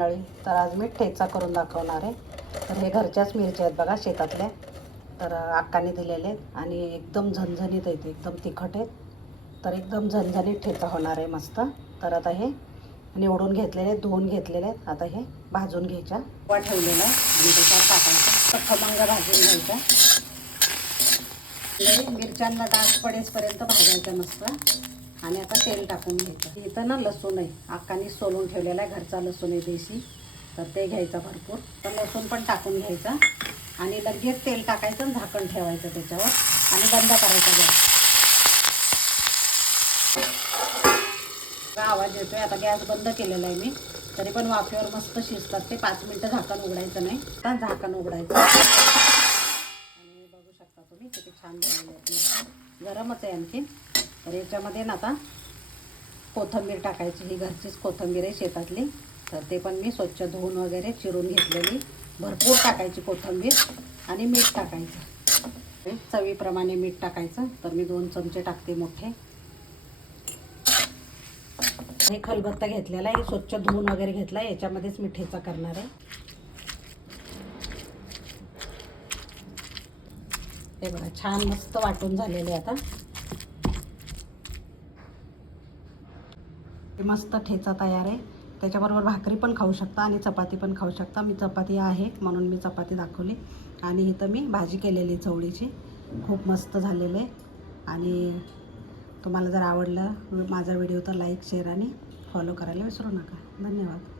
तर आज मी ठेचा करून दाखवणार आहे। तर हे घरच्याच मिरच्या आहेत बघा, शेतातल्या। तर अक्काने दिलेले आहेत आणि एकदम झणझणीत आहेत, एकदम तिखट आहेत। तर एकदम झणझणीत ठेचा होणार आहे मस्त। तर आता हे निवडून घेतलेले, धुवून घेतलेले आहेत। आता हे भाजून घ्यायच्या। वा ठेवलेला आहे आणि त्याच्यावर टाकायचं, खमंग भाजून घ्यायचा। मिरच्यांना डाग पडेपर्यंत भाजायचं मस्त। आणि आता तेल टाकून घ्यायचं। इथं ना लसूण आहे, अक्काने सोलून ठेवलेला आहे, घरचा लसूण आहे देशी। तर ते घ्यायचं भरपूर। तर लसूण पण टाकून घ्यायचा आणि लगेच तेल टाकायचं आणि झाकण ठेवायचं त्याच्यावर आणि बंद करायचा गॅस। आवाज येतोय, आता गॅस बंद केलेला आहे मी। तरी पण वाफेवर मस्त शिजतात ते। 5 मिनिटं झाकण उघडायचं नाही, आता झाकण उघडायचं आणि बघू शकता तुम्ही किती छान झालेलं आहे। गरमच आहे आणखी। तर याच्यामध्ये ना आता कोथिंबीर टाकायची। ही घरचीच कोथिंबीर आहे शेतातली। तर ते पण मी स्वच्छ धुवून वगैरे चिरून घेतलेली। भरपूर टाकायची कोथिंबीर आणि मीठ टाकायचं, चवीप्रमाणे मीठ टाकायचं। तर मी 2 चमचे टाकते मोठे। हे खलबत्ता घेतलेला आहे, स्वच्छ धुवून वगैरे घेतला। याच्यामध्येच मी ठेचा करणार आहे। हे बघा छान मस्त वाटून झालेले आता। मस्त ठेचा तयार आहे। त्याच्याबरोबर भाकरी पण खाऊ शकता आणि चपाती पण खाऊ शकता। मी चपाती आहे म्हणून मी चपाती दाखवली। आणि इथं मी भाजी केलेली चवळीची, खूप मस्त झालेले आहे। आणि तुम्हाला जर आवडला माझा व्हिडिओ तर लाईक, शेअर आणि फॉलो करायला विसरू नका। धन्यवाद।